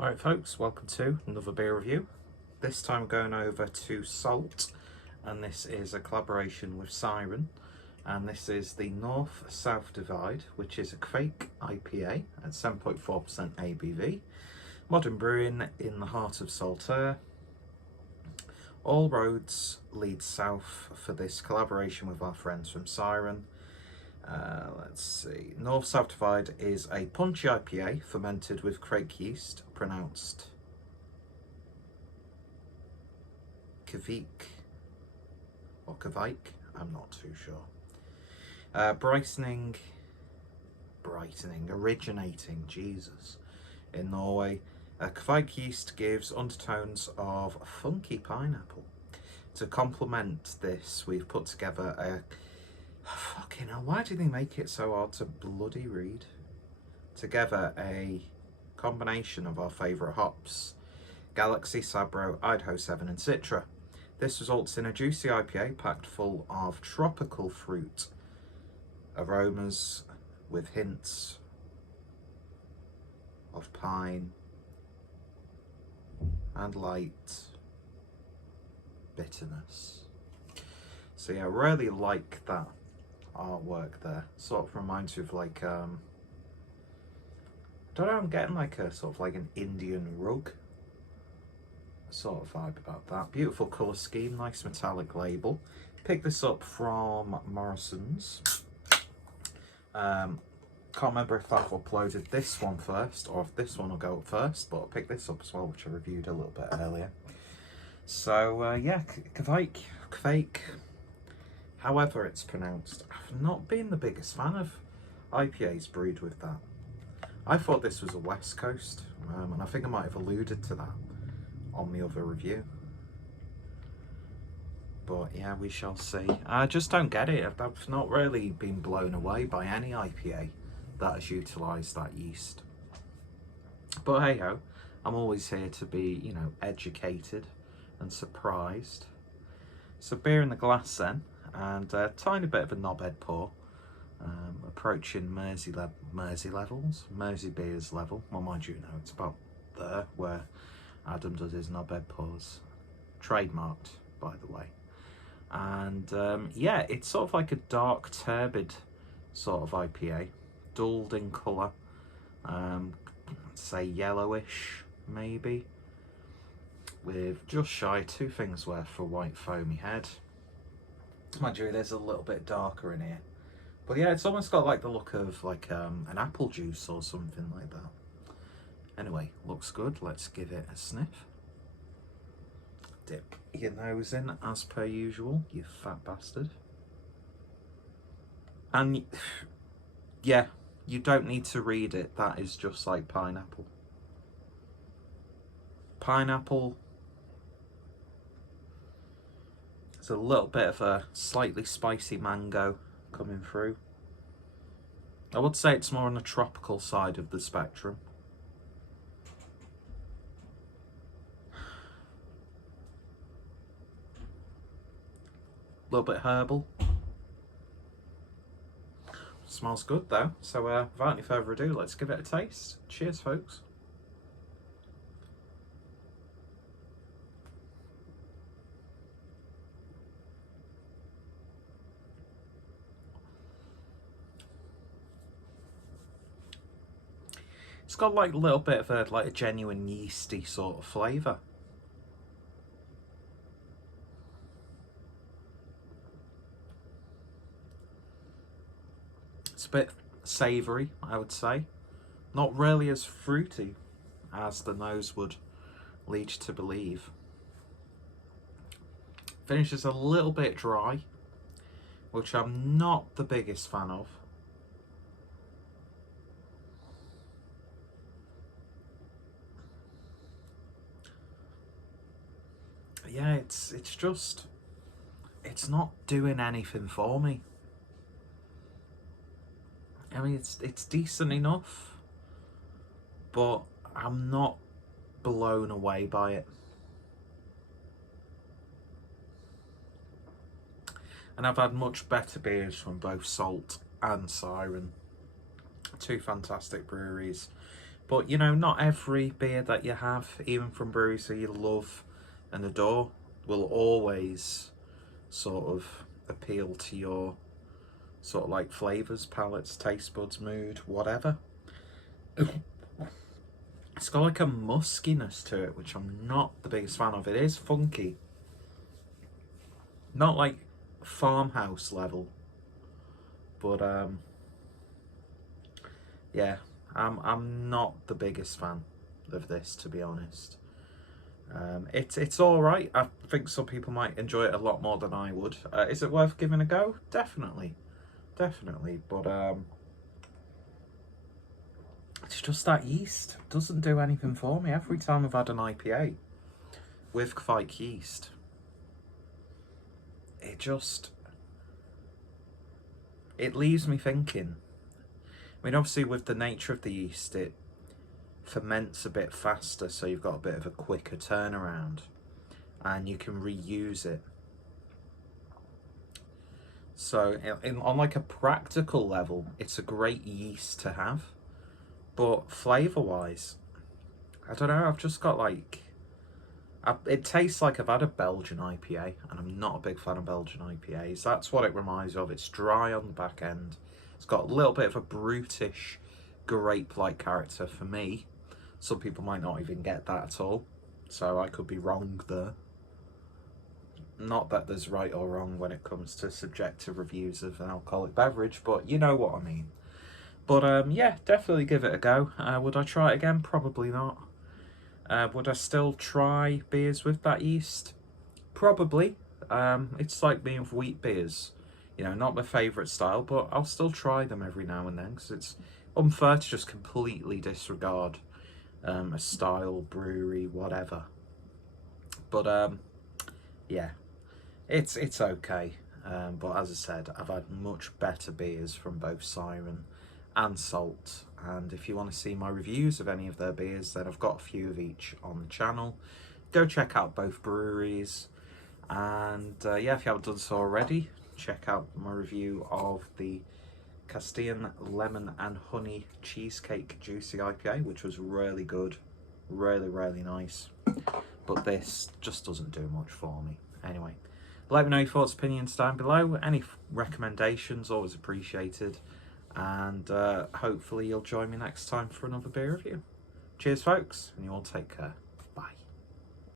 Alright folks, welcome to another beer review. This time going over to Salt, and this is a collaboration with Siren, and this is the North-South Divide, which is a Kveik IPA at 7.4% ABV. Modern brewing in the heart of Saltaire. All roads lead south for this collaboration with our friends from Siren. Let's see. North-South Divide is a punchy IPA fermented with Kveik yeast, pronounced K-VIKE or Kveik, I'm not too sure. Originating, Jesus, in Norway. Kveik yeast gives undertones of funky pineapple. To complement this, we've put together a fucking hell, why do they make it so hard to bloody read? Together a combination of our favourite hops, Galaxy, Sabro, Idaho 7 and Citra. This results in a juicy IPA packed full of tropical fruit aromas with hints of pine and light bitterness. So yeah, I really like that artwork there. Sort of reminds me of like I don't know, I'm getting like a sort of like an Indian rug sort of vibe about that. Beautiful colour scheme, nice metallic label. Picked this up from Morrison's. Can't remember if I've uploaded this one first or if this one will go up first, but I picked this up as well, which I reviewed a little bit earlier. So yeah, Kveik, however it's pronounced. I've not been the biggest fan of IPAs brewed with that. I thought this was a West Coast, and I think I might have alluded to that on the other review. But yeah, we shall see. I just don't get it. I've not really been blown away by any IPA that has utilised that yeast. But hey ho, I'm always here to be, you know, educated and surprised. So beer in the glass then, and a tiny bit of a knobhead pour, approaching Mersey beers level. Well, mind you, know it's about there where Adam does his knobhead pours, trademarked by the way. And yeah, it's sort of like a dark turbid sort of IPA, dulled in colour, say yellowish maybe, with just shy 2 fingers worth of white foamy head. Mind you, it is a little bit darker in here, but yeah, it's almost got like the look of like an apple juice or something like that. Anyway, looks good. Let's give it a sniff. Dip your nose in as per usual, you fat bastard. And yeah, you don't need to read it, that is just like pineapple. Pineapple. There's a little bit of a slightly spicy mango coming through. I would say it's more on the tropical side of the spectrum. A little bit herbal. Smells good though. So without any further ado, let's give it a taste. Cheers, folks. It's got like a little bit of a genuine yeasty sort of flavour. It's a bit savoury, I would say. Not really as fruity as the nose would lead you to believe. Finish is a little bit dry, which I'm not the biggest fan of. Yeah, it's not doing anything for me. I mean, it's decent enough, but I'm not blown away by it. And I've had much better beers from both Salt and Siren. 2 fantastic breweries, But, you know, not every beer that you have, even from breweries that you love and adore, will always sort of appeal to your sort of like flavours, palates, taste buds, mood, whatever. It's got like a muskiness to it, which I'm not the biggest fan of. It is funky. Not like farmhouse level. But yeah, I'm not the biggest fan of this, to be honest. It's all right. I think some people might enjoy it a lot more than I would. Is it worth giving a go? Definitely, definitely. But it's just that yeast doesn't do anything for me. Every time I've had an IPA with Kveik yeast, it leaves me thinking. I mean, obviously with the nature of the yeast, it ferments a bit faster, so you've got a bit of a quicker turnaround and you can reuse it. So on like a practical level, it's a great yeast to have, but flavour wise, I don't know, I've just got like, it tastes like I've had a Belgian IPA, and I'm not a big fan of Belgian IPAs. That's what it reminds me of. It's dry on the back end. It's got a little bit of a brutish, grape-like character for me. Some people might not even get that at all, so I could be wrong there. Not that there's right or wrong when it comes to subjective reviews of an alcoholic beverage, but you know what I mean. But yeah, definitely give it a go. Would I try it again? Probably not. Would I still try beers with that yeast? Probably. It's like me with wheat beers. You know, not my favourite style, but I'll still try them every now and then, because it's unfair to just completely disregard a style, brewery, whatever. But yeah, it's okay. But as I said, I've had much better beers from both Siren and Salt, and if you want to see my reviews of any of their beers, then I've got a few of each on the channel. Go check out both breweries, and yeah, if you haven't done so already, check out my review of the Castilian Lemon and Honey Cheesecake Juicy IPA, which was really good, really nice. But this just doesn't do much for me. Anyway, let me know your thoughts, opinions down below. Any recommendations, always appreciated. And hopefully you'll join me next time for another beer review. Cheers folks, and you all take care.